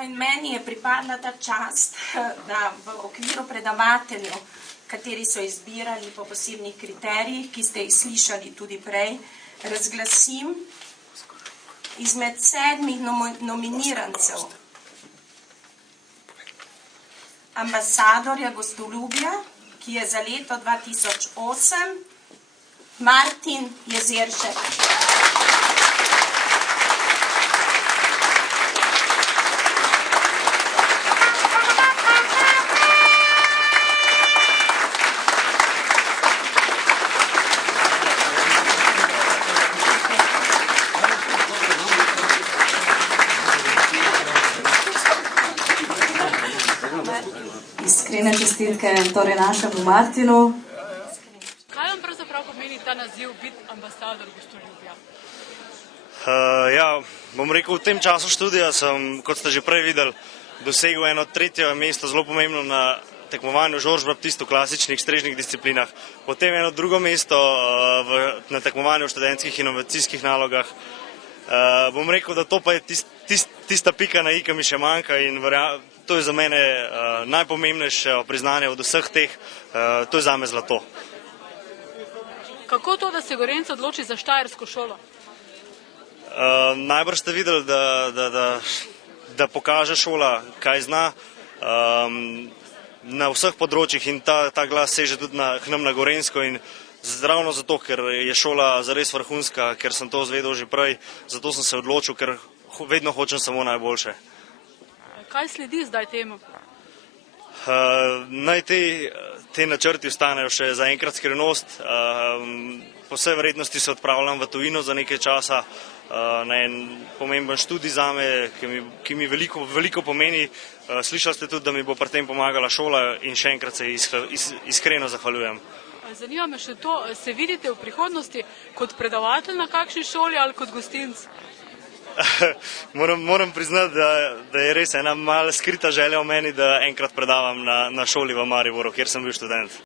No in meni je pripadla ta čast, da v okviru predavateljev, kateri so izbirali po posebnih kriterijih, ki ste jih slišali tudi prej, razglasim izmed 7 nominirancev ambasadorja gostoljubja, ki je za leto 2008 Martin Jezeršek. Iskrene čestitke torej našemu Martinu. Kaj vam pravzaprav pomeni ta naziv biti ambasador gostoljubja? Ja, bom rekel, v tem času študija sem, kot ste že prej videli, dosegel eno 3. mesto, zelo pomembno na tekmovanju Georges Baptiste v klasičnih strežnih disciplinah, potem eno 2. mesto na tekmovanju v študentskih inovacijskih nalogah. Bom rekel, da to pa je tista pika na i, ki mi še manjka, in to je za mene najpomembnejše priznanje od vseh teh, to je zame zlato. Kako to, da se Gorenjec odloči za štajersko šolo? Najbrž ste videli, da pokaže šola, kaj zna na vseh področjih, in ta glas seže tudi k nam na Gorenjsko, in ravno zato, ker je šola zares vrhunska, ker sem to izvedel že prej, zato sem se odločil, ker vedno hočem samo najboljše. Kaj sledi zdaj temu? Naj te načrti ostanejo še za enkrat skrivnost. Po vsej verjetnosti se odpravljam v tujino za nekaj časa na en pomemben študij zame, ki mi veliko pomeni. Slišali ste tudi, da mi bo pri tem pomagala šola, in še enkrat se iskreno zahvaljujem. Zanima me še to, se vidite v prihodnosti kot predavatelj na kakšni šoli ali kot gostinc? Moram priznati, da je res ena malo skrita želja v meni, da enkrat predavam na šoli v Mariboru, kjer sem bil študent.